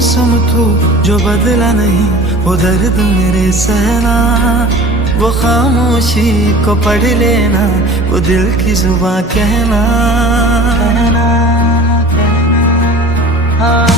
मौसम तू जो बदला नहीं, वो दर्द मेरे सहना, वो खामोशी को पढ़ लेना, वो दिल की जुबां कहना, कहना, कहना।